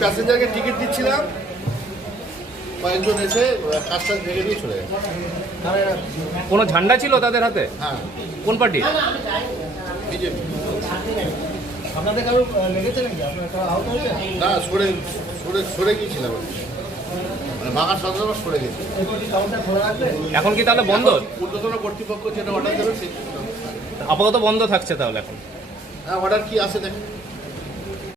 প্যাসেঞ্জারকে ticket দিচ্ছিলাম। কয়েকজন এসে কাজটা ভেঙে দিয়ে চলে গেছে। কোনো ঝান্ডা ছিল তাদের হাতে? হ্যাঁ। কোন পার্টি? বিজেপি। আপনাদের কারও লেগেছে নাকি? আপনার আহত হয়েছে না সরে সরে সরে গিয়েছিলাম মানে সরে গেছে। এখন কি তাহলে বন্ধ? ঊর্ধ্বতন কর্তৃপক্ষ যেটা অর্ডার দেবে সেই আপাতত বন্ধ থাকছে তাহলে এখন। হ্যাঁ অর্ডার কি আছে দেখেন